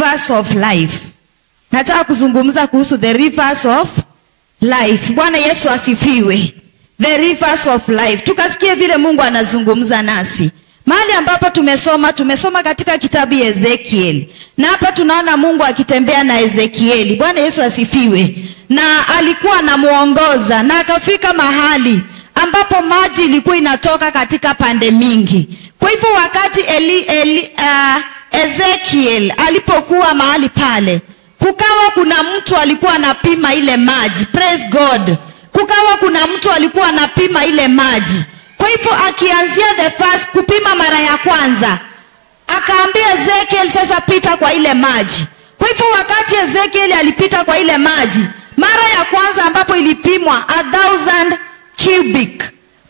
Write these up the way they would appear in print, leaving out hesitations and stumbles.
rivers of life. Nataka kuzungumza kuhusu the rivers of life. Bwana Yesu asifiwe. The rivers of life. Tukasikie vile Mungu anazungumza nasi. Mahali ambapo tumesoma katika kitabu ya Ezekiel. Na hapa tunaona Mungu akitembea na Ezekieli. Bwana Yesu asifiwe. Na alikuwa anamuongoza na akafika mahali ambapo maji ilikuwa inatoka katika pande mingi. Kwa hivyo wakati Ezekiel alipokuwa mahali pale, kukawa kuna mtu alikuwa anapima ile maji. Praise God. Kukawa kuna mtu alikuwa anapima ile maji. Kwa hivyo akianzia the first kupima mara ya kwanza, akaambia Ezekiel sasa pita kwa ile maji. Kwa hivyo wakati Ezekiel alipita kwa ile maji, mara ya kwanza ambapo ilipimwa 1000 cubic,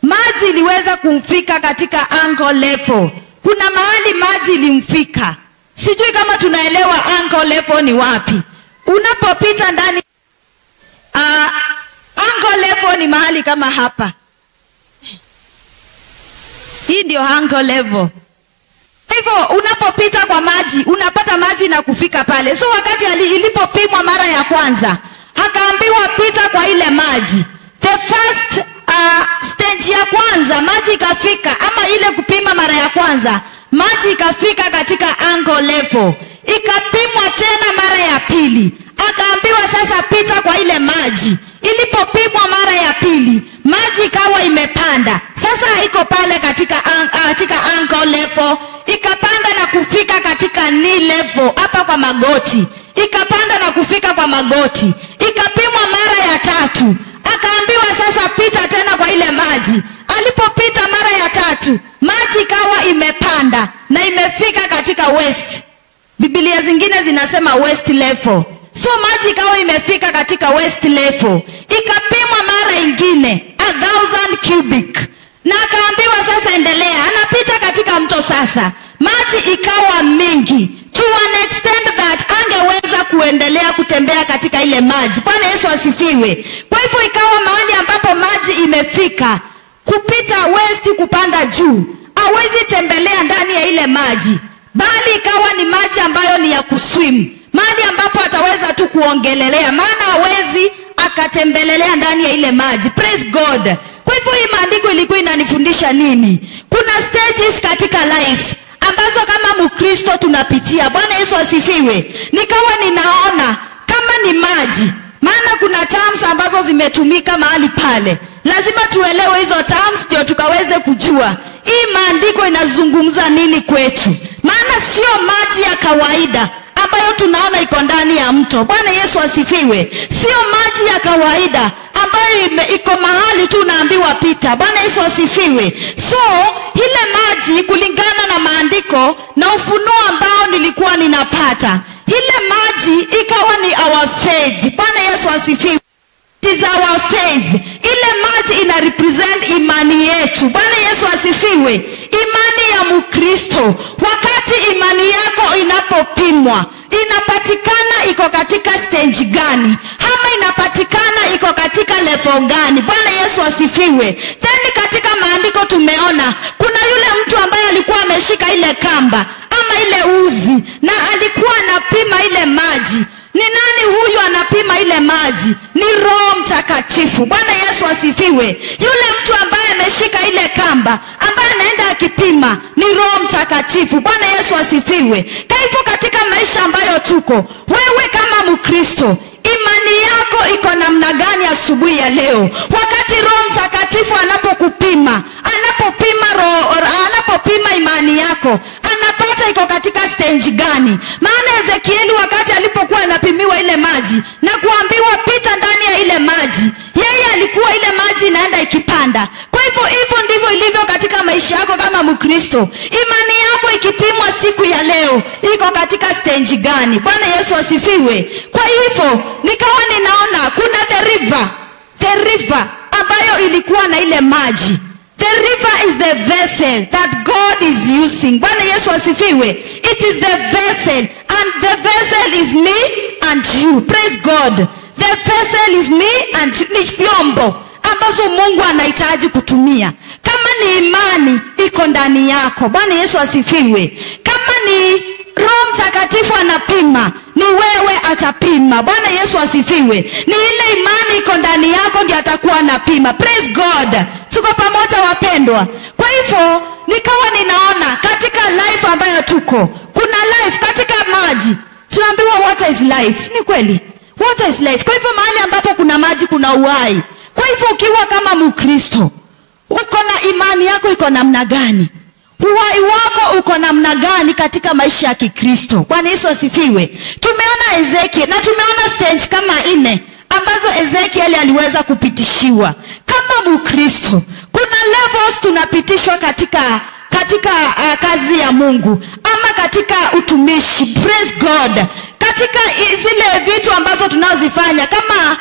maji iliweza kumfika katika ankle level. Kuna mahali maji ilimfika. Sijui kama tunaelewa ankle level ni wapi. Unapopita ndani ankle level ni mahali kama hapa. Hii ndio ankle level. Hivyo unapopita kwa maji, unapata maji na kufika pale. So wakati ilipopimwa mara ya kwanza, akaambiwa pita kwa ile maji. The first stage ya kwanza maji ikafika, ama ile kupima mara ya kwanza, maji ikafika katika ankle level. Ikapimwa tena mara ya pili. Akaambiwa sasa pita kwa ile maji. Ilipopimwa mara ya pili, maji ikawa imepanda. Sasa haiko pale katika ankle level, ikapanda na kufika katika knee level, hapa kwa magoti. Ikapanda na kufika kwa magoti. Ikapimwa mara ya tatu. Akaambiwa sasa pita tena kwa ile maji. Alipopita mara ya tatu, maji ikawa imepanda na imefika katika waist. Biblia zingine zinasema waist level. So maji ikawa imefika katika waist level. Ikapimwa mara ingine 1000 cubic. Na akaambiwa sasa endelea. Anapita katika mto sasa. Maji ikawa mingi to an extent that angeweza kuendelea kutembea katika ile maji. Bwana Yesu asifiwe. Kwa hivyo ikawa mahali ambapo maji imefika, kupita waist kupanda juu, hawezi tembelea ndani ya ile maji, bali ikawa ni maji ambayo ni ya kuswim. Mahali ambapo ataweza tu kuongelelea, maana hawezi akatembelelea ndani ya ile maji. Praise God. Kwa hivyo hii maandiko ilikuwa inanifundisha nini? Kuna stages katika lives ambazo kama Mkristo tunapitia. Bwana Yesu asifiwe. Nikawa ninaona kama ni maji, maana kuna terms ambazo zimetumika mahali pale. Lazima tuelewe hizo terms ndio tukaweze kujua hii maandiko inazungumza nini kwetu. Maana sio maji ya kawaida ambayo tunaona iko ndani ya mto. Bwana Yesu asifiwe. Sio maji ya kawaida ambayo iko mahali tu naambiwa pita. Bwana Yesu asifiwe. So ile maji kulingana na maandiko na ufunuo ambao nilikuwa ninapata, ile maji ikawa ni our faith. Bwana Yesu asifiwe. It is our faith. Ile maji ina represent imani yetu. Bwana Yesu asifiwe. Imani ya Mkristo. Wakati imani yako inapopimwa, inapatikana iko katika stage gani, ama inapatikana iko katika level gani. Bwana Yesu asifiwe. Then katika maandiko tumeona kuna yule mtu ambaye alikuwa ameshika ile kamba ama ile uzi na alikuwa anapima ile maji. Ni nani huyu anapima ile maji? Ni Roho Mtakatifu. Bwana Yesu asifiwe. Yule mtu ambaye ameshika ile kamba, ambaye anaenda akipima, ni Roho Mtakatifu. Bwana Yesu asifiwe. Kwa hivyo katika maisha ambayo tuko, wewe kama Mkristo, imani yako iko namna gani asubuhi ya leo? Wakati Roho Mtakatifu anapokupima, anapopima imani yako, anapata iko katika stage gani? Maana Ezekieli wakati alipokuwa anapimiwa ile maji na kuambiwa pita ndani ya ile maji, yeye alikuwa ile maji inaenda ikipanda. Kwa hivyo ndivyo ilivyo katika maisha yako kama Mkristo. Imani yako ikipimwa siku ya leo, iko katika stage gani? Bwana Yesu asifiwe. Kwa hivyo nikawa ninaona kuna the river ambayo ilikuwa na ile maji. The river is the vessel that God is using. Bwana Yesu asifiwe. It is the vessel, and the vessel is me and you. Praise God. The vessel is me and you. Ni vyombo ambazo Mungu anahitaji kutumia. Kama ni imani iko ndani yako. Bwana Yesu asifiwe. Kama ni Roho Mtakatifu anapima, ni wewe atapima. Bwana Yesu asifiwe. Ni ile imani iko ndani yako ndiyo atakuwa anapima. Praise God. Tuko pamoja wapendwa. Kwa hivyo nikawa ninaona katika life ambayo tuko, kuna life katika maji. Tunaambiwa water is life. Si ni kweli? Water is life. Kwa hivyo mahali ambapo kuna maji kuna uhai. Kwa hivyo ukiwa kama Mkristo, uko na imani yako iko namna gani? Uhai wako uko namna gani katika maisha ya Kikristo? Bwana Yesu asifiwe. Tumeona Ezekiel na tumeona stage kama 4 ambazo Ezekiel aliweza kupitishiwa. Kama Mkristo, kuna levels tunapitishwa katika kazi ya Mungu ama katika utumishi. Praise God. Katika zile vitu ambazo tunazifanya, kama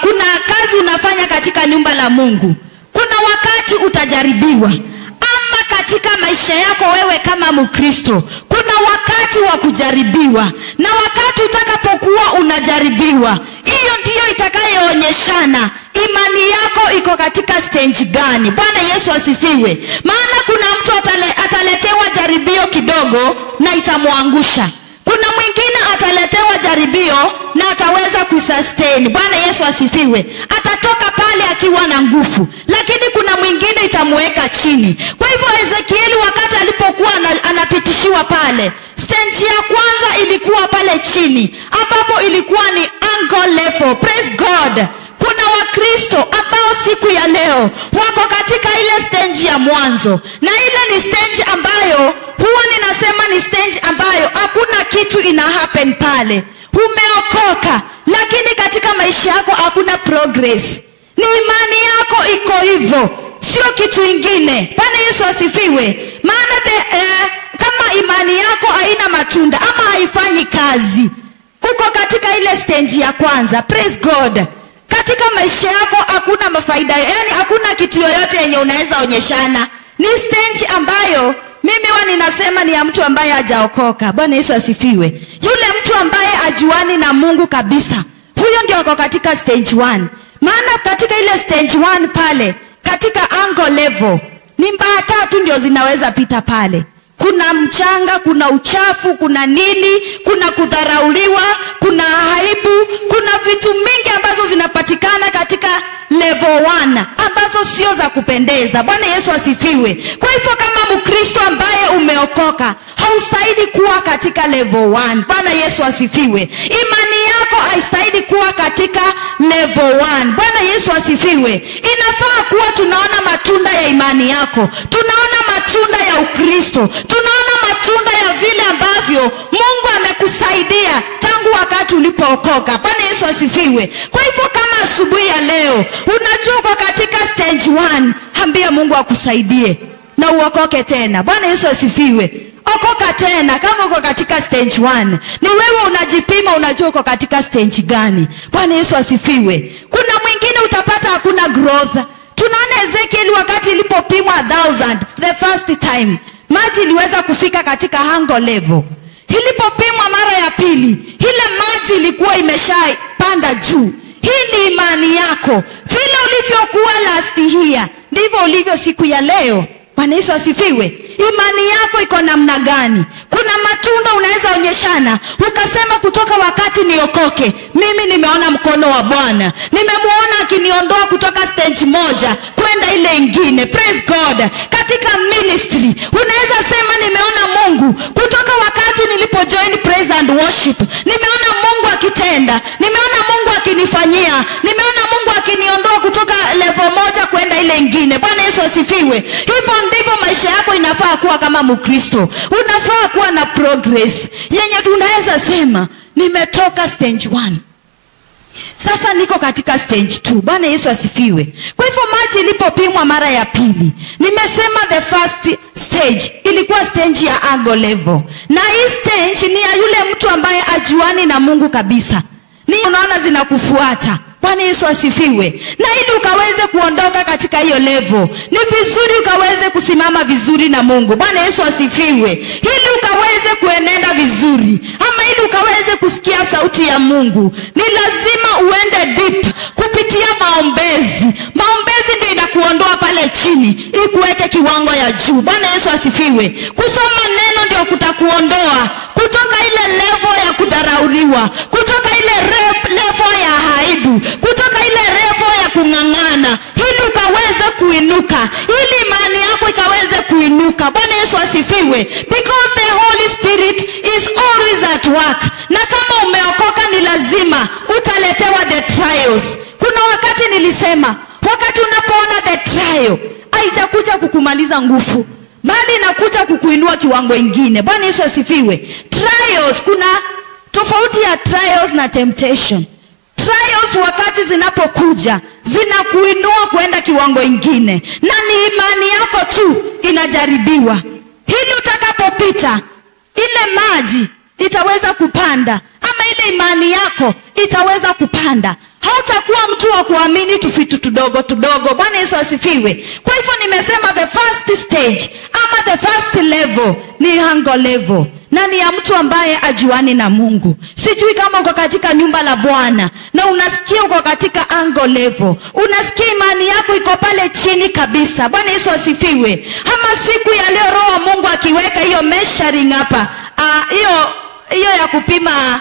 kuna kazi unafanya katika nyumba la Mungu, kuna wakati utajaribiwa. Ama katika maisha yako wewe kama Mkristo, kuna wakati wa kujaribiwa. Na wakati utakapokuwa unajaribiwa, hiyo ndiyo itakayoonyeshana imani yako iko katika stage gani. Bwana Yesu asifiwe. Maana kuna mtu ataletewa jaribio kidogo na itamwangusha. Kuna mwingine ataletewa jaribio na ataweza kusustain. Bwana Yesu asifiwe. Atatoka pale akiwa na nguvu. Lakini kuna mwingine itamweka chini. Kwa hivyo Ezekiel wakati alipokuwa anapitishiwa pale, stage ya kwanza ilikuwa pale chini, ambapo ilikuwa ni angle level. Praise God. Kuna Wakristo ambao siku ya leo wako katika ile stage ya mwanzo. Na ile ni stage ambayo huwa ninasema ni stage ambayo hakuna kitu ina happen pale. Umeokoka, lakini katika maisha yako hakuna progress. Ni imani yako iko hivyo, sio kitu ingine. Bwana Yesu asifiwe. Maana kama imani yako haina matunda ama haifanyi kazi, uko katika ile stage ya kwanza. Praise God. Katika maisha yako hakuna mafaida, yani hakuna kitu yoyote yenye unaweza onyeshana. Ni stage ambayo mimi ninasema ni ya mtu ambaye hajaokoka. Bwana Yesu asifiwe. Yule mtu ambaye ajuani na Mungu kabisa, huyo ndio ako katika stage 1. Maana katika ile stage 1 pale, katika angle level, ni mbaya 3 ndio zinaweza pita pale. Kuna mchanga, kuna uchafu, kuna nini, kuna kudharauliwa, kuna aibu, kuna vitu mingi ambazo zinapatikana katika level 1 ambazo sio za kupendeza. Bwana Yesu asifiwe. Kwa hivyo kama Mkristo ambaye umeokoka, haustahili kuwa katika level 1. Bwana Yesu asifiwe. Imani yako haistahili kuwa katika level 1. Bwana Yesu asifiwe. Inafaa kuwa tunaona matunda ya imani yako. Tunaona matunda ya Ukristo. Tunaona matunda ya vile ambavyo Mungu amekusaidia tangu wakati ulipookoka. Bwana Yesu asifiwe. Kwa hivyo kama asubuhi ya leo unajua uko katika stage 1, ambia Mungu akusaidie na uokoke tena. Bwana Yesu asifiwe. Okoka tena kama uko katika stage 1. Ni wewe unajipima, unajua uko katika stage gani. Bwana Yesu asifiwe. Kuna mwingine utapata hakuna growth. Tunaona Ezekiel wakati ilipopimwa 1000 the first time, maji iliweza kufika katika angle level. Ilipopimwa mara ya pili, ile maji ilikuwa imeshapanda juu. Hii ni imani yako. Vile ulivyokuwa last year, ndivyo ulivyo siku ya leo. Bwana Yesu asifiwe. Imani yako iko namna gani? Kuna matunda unaweza onyeshana, ukasema kutoka wakati niokoke, mimi nimeona mkono wa Bwana. Nimemuona akiniondoa kutoka stage 1 kwenda ile ingine. Praise God. Katika ministry, unaweza sema nimeona Mungu kutoka wakati nilipojoin praise and worship. Nimeona Mungu akitenda. Nimeona Mungu akinifanyia. Nimeona Mungu akiniondoa kutoka level 1 kwenda ile ingine. Bwana Yesu asifiwe. Hivyo ndivyo maisha yako inafaa kuwa kama Mkristo. Unafaa kuwa na progress yenye tunaweza sema nimetoka stage 1. Sasa niko katika stage 2. Bwana Yesu asifiwe. Kwa hivyo maji ilipopimwa mara ya pili, nimesema the first stage ilikuwa stage ya angle level. Na hii stage ni ya yule mtu ambaye ajuani na Mungu kabisa. Ni unaona zinakufuata. Bwana Yesu asifiwe. Na ili ukaweze kuondoka katika hiyo level, ni vizuri ukaweze kusimama vizuri na Mungu. Bwana Yesu asifiwe. Ili ukaweze kuenenda vizuri, ama ili ukaweze kusikia sauti ya Mungu, ni lazima uende deep kupitia maombezi. Maombezi ndio inakuondoa pale chini, ikuweke kiwango ya juu. Bwana Yesu asifiwe. Kusoma neno ndio itakuondoa kutoka ile level ya kudharauriwa, kutoka ile level ya aibu, kutoka ile level ya kung'ang'ana, ili ukaweze kuinuka, ili imani yako ikaweze kuinuka. Bwana Yesu asifiwe. Because the Holy Spirit is always at work. Na kama umeokoka ni lazima utaletewa the trials. Kuna wakati nilisema, wakati unapoona the trial, haijakuja kukumaliza nguvu, bali inakuja kukuinua kiwango ingine. Bwana Yesu asifiwe. Trials, kuna tofauti ya trials na temptation. Trials wakati zinapokuja, zinakuinua kuenda kiwango ingine, na ni imani yako tu inajaribiwa. Hili utakapopita, ile maji itaweza kupanda, ama ile imani yako itaweza kupanda. Hautakuwa mtu wa kuamini tufitu tudogo tudogo. Bwana Yesu asifiwe. Kwa hivyo nimesema the first stage ama the first level ni hunger level, na ni ya mtu ambaye ajuani na Mungu. Sijui kama uko katika nyumba la Bwana na unasikia uko katika hunger level, unasikia imani yako iko pale chini kabisa. Bwana Yesu asifiwe. Ama siku ya leo Roho wa Mungu akiweka hiyo measuring hapa, hiyo ya kupima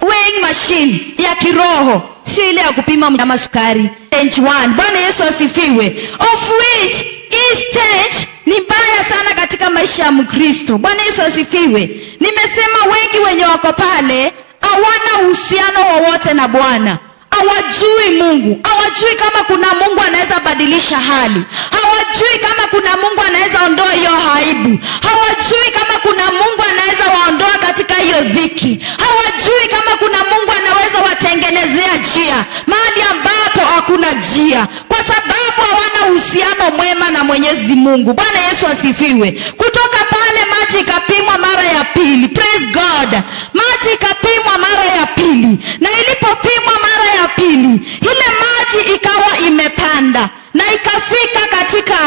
weighing machine ya kiroho, sio ile ya kupima mnyama sukari, stage 1. Bwana Yesu asifiwe. Of which hii stage ni mbaya sana katika maisha ya Mkristo. Bwana Yesu asifiwe. Nimesema wengi wenye wako pale hawana uhusiano wowote na Bwana. Hawajui Mungu, hawajui kama kuna Mungu anaweza badilisha hali, hawajui kama kuna Mungu anaweza ondoa hiyo aibu, hawajui kama kuna Mungu anaweza waondoa katika hiyo dhiki, hawajui kama kuna Mungu anaweza watengenezea njia mahali ambapo hakuna njia, kwa sababu hawana uhusiano mwema na Mwenyezi Mungu. Bwana Yesu asifiwe. Kutoka pale maji ikapimwa mara ya pili. Praise God. Maji ikapimwa mara ya pili, na ilipopimwa mara ya pili, ile maji ikawa imepanda na ikafika katika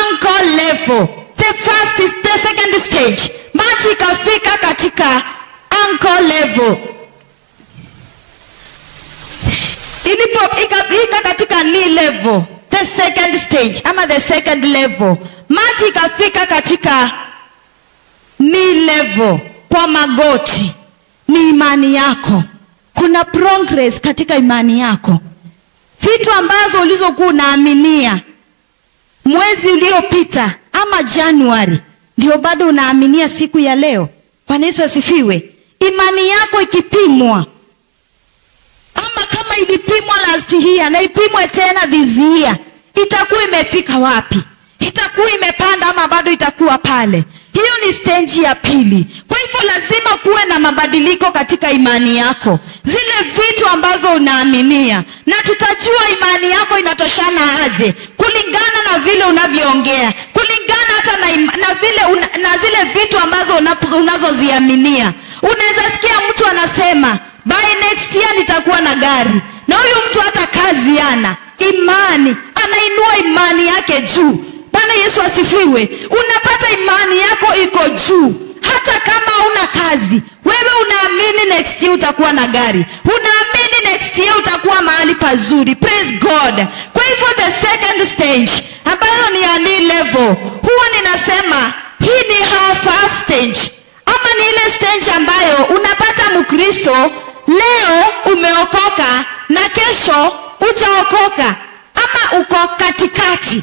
anchor level. The second stage, maji ikafika katika anchor level. Ikafika katika knee level, the second stage ama the second level. Maji ikafika katika knee level, kwa magoti. Ni imani yako. Kuna progress katika imani yako. Vitu ambazo ulizokuwa unaaminia mwezi uliopita ama Januari, ndio bado unaaminia siku ya leo. Bwana Yesu asifiwe. Imani yako ikipimwa, ama kama ilipimwa last year na ipimwe tena this year, itakuwa imefika wapi? Itakuwa imepanda ama bado itakuwa pale? Hiyo ni stage ya pili. Kwa hivyo lazima kuwe na mabadiliko katika imani yako, zile vitu ambazo unaaminia, na tutajua imani yako inatoshana aje kulingana na vile unavyoongea, kulingana hata na zile vitu ambazo unazoziaminia. Unaweza sikia mtu anasema by next year nitakuwa na gari, na huyu mtu hata kazi ana imani, anainua imani yake juu. Bwana Yesu asifiwe. Unapata imani yako iko juu hata kama una kazi. Wewe unaamini next year utakuwa na gari, unaamini next year utakuwa mahali pazuri. Praise God. Kwa hivyo the second stage ambayo ni ya knee level, huwa ninasema hii ni half stage, ama ni ile stage ambayo unapata Mkristo leo umeokoka na kesho hujaokoka, ama uko katikati,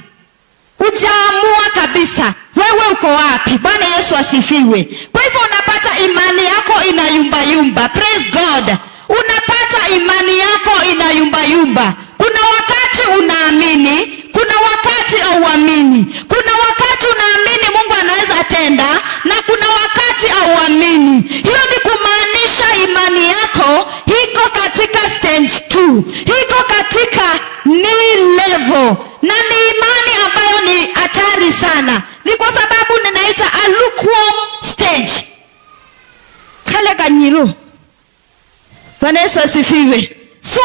hujaamua kabisa wewe uko wapi. Bwana Yesu asifiwe. Kwa hivyo unapata imani yako inayumba. Praise God. Unapata imani yako inayumba. Kuna wakati unaamini, kuna wakati hauamini. Kuna wakati unaamini Mungu anaweza tenda, na kuna wakati hauamini. Hiyo ni kumaanisha imani yako iko katika stage 2, iko katika knee level, na ni imani ambayo ni hatari sana. Ni kwa sababu ninaita a lukewarm stage. Kale kanyiro. Bwana Yesu asifiwe. So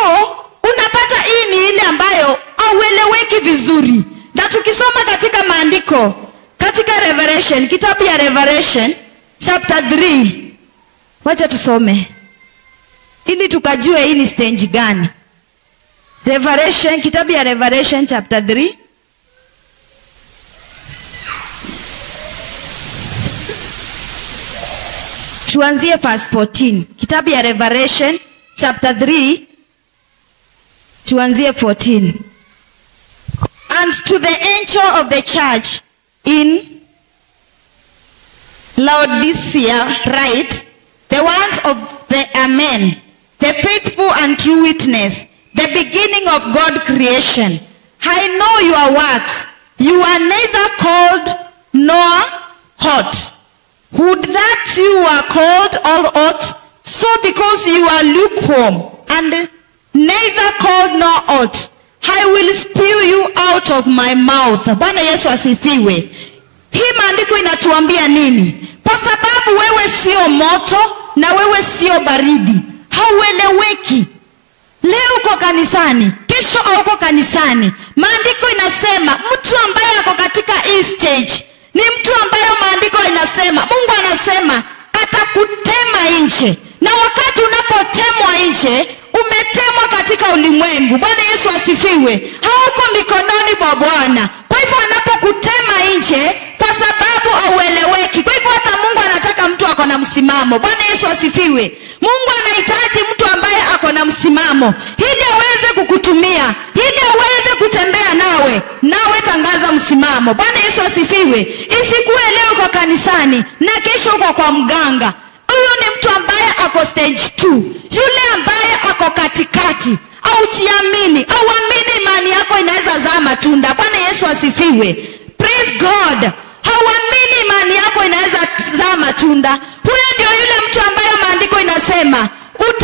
unapata hii ni ile ambayo haueleweki vizuri. Na tukisoma katika maandiko, katika Revelation, kitabu ya Revelation chapter 3, wacha tusome ili tukajue hii ni stage gani. Revelation, kitabu ya Revelation chapter 3. Tuanzie verse 14. Kitabu ya Revelation chapter 3. Tuanzie 14. And to the angel of the church in Laodicea write, the words of the Amen, the faithful and true witness, the beginning of God creation. I know your works. You are neither cold nor hot. Would that you were cold or hot? So because you are lukewarm and neither cold nor hot, I will spew you out of my mouth. Bwana Yesu asifiwe. Hii maandiko inatuambia nini? Kwa sababu wewe sio moto na wewe sio baridi. Haueleweki. Leo uko kanisani, kesho hauko kanisani. Maandiko inasema mtu ambaye ako katika hii stage ni mtu ambaye maandiko inasema, Mungu anasema atakutema nje. Na wakati unapotemwa nje, umetemwa katika ulimwengu. Bwana Yesu asifiwe. Hauko mikononi mwa Bwana. Kwa hivyo anapokutema nje kwa sababu haueleweki. Kwa hivyo hata Mungu anataka mtu ako na msimamo. Bwana Yesu asifiwe. Mungu anahitaji mtu ambaye ako na msimamo ili aweze kukutumia, ili aweze kutembea nawe. Nawe tangaza msimamo. Bwana Yesu asifiwe. Isikuwe leo uko kanisani na kesho uko kwa mganga. Huyo ni mtu ambaye ako stage 2. Yule ambaye ako katikati. Au jiamini, au amini imani yako inaweza zaa matunda. Bwana Yesu asifiwe. Praise God. Hauamini imani yako inaweza zaa matunda. Huyo ndio yule mtu ambaye maandiko inasema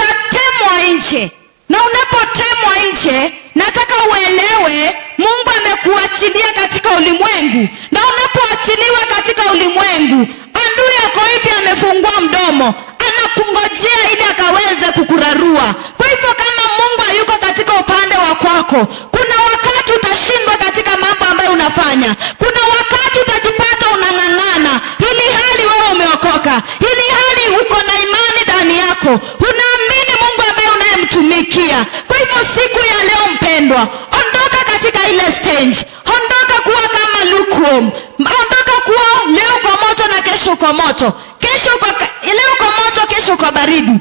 utatemwa nje. Na unapotemwa nje, nataka uelewe Mungu amekuachilia katika ulimwengu. Na unapoachiliwa katika ulimwengu, adui yako hivi amefungua mdomo, anakungojea ili akaweze kukurarua. Kwa hivyo kama Mungu hayuko katika upande wa kwako, kuna wakati utashindwa katika mambo ambayo unafanya. Kuna wakati utajipata unang'ang'ana ili hali wewe umeokoka, ili hali uko na imani ndani yako, unaamini Mungu ambaye unayemtumikia. Kwa hivyo siku ya leo mpendwa, ondoka katika ile stage. Ondoka kuwa kama lukewarm. Ondoka kuwa leo kwa moto na kesho kwa moto. Leo kwa moto, kesho kwa baridi.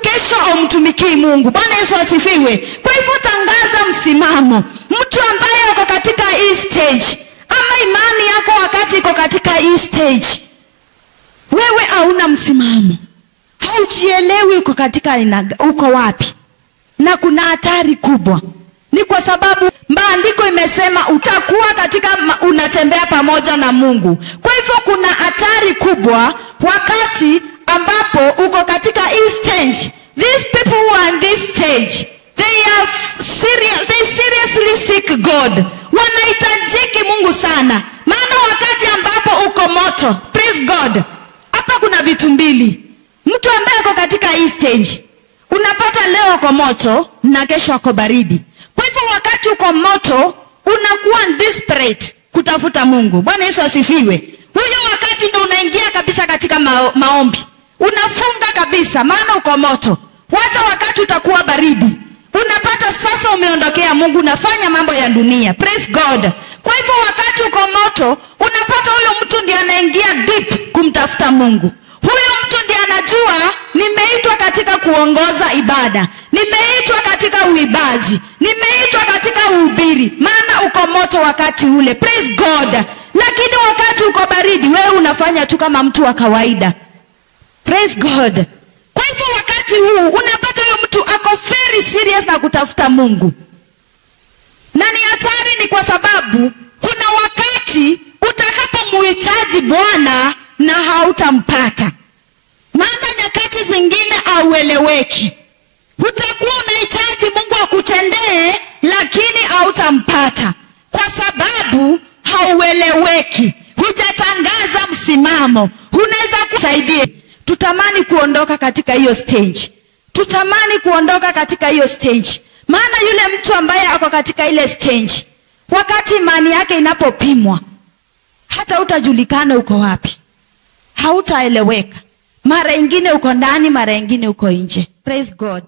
Kesho umtumikii Mungu. Bwana Yesu asifiwe. Kwa hivyo tangaza msimamo. Mtu ambaye uko katika hii stage, ama imani yako wakati iko katika hii stage, wewe hauna msimamo, haujielewi uko katika uko wapi, na kuna hatari kubwa. Ni kwa sababu maandiko imesema utakuwa katika unatembea pamoja na Mungu. Kwa hivyo kuna hatari kubwa wakati ambapo uko katika hii stage. These people who are in this stage, they seriously seek God. Wanahitajiki Mungu sana. Maana wakati ambapo uko moto, praise God, hapa kuna vitu mbili. Mtu ambaye uko katika hii stage, unapata leo uko moto na kesho uko baridi. Kwa hivyo wakati uko moto, unakuwa desperate kutafuta Mungu. Bwana Yesu asifiwe. Huyo wakati ndio unaingia kabisa katika maombi. Unafunga kabisa maana uko moto. Wacha wakati utakuwa baridi, unapata sasa umeondokea Mungu, unafanya mambo ya dunia. Praise God. Kwa hivyo wakati uko moto, unapata huyo mtu ndiye anaingia deep kumtafuta Mungu. Huyo mtu ndiye anajua nimeitwa katika kuongoza ibada, nimeitwa katika uibaji, nimeitwa katika uhubiri. Maana uko moto wakati ule. Praise God. Lakini wakati uko baridi, wewe unafanya tu kama mtu wa kawaida. Praise God. Kwa hivyo wakati huu unapata huyo mtu ako very serious na kutafuta Mungu. Na ni hatari, ni kwa sababu kuna wakati utakapomuhitaji Bwana na hautampata. Maana nyakati zingine haueleweki. Utakuwa unahitaji Mungu akutendee lakini hautampata kwa sababu haueleweki. Hujatangaza msimamo. Unaweza kusaidia. Tutamani kuondoka katika hiyo stage. Tutamani kuondoka katika hiyo stage. Maana yule mtu ambaye ako katika ile stage, wakati imani yake inapopimwa, hata utajulikana uko wapi. Hautaeleweka. Mara nyingine uko ndani, mara nyingine uko nje. Praise God.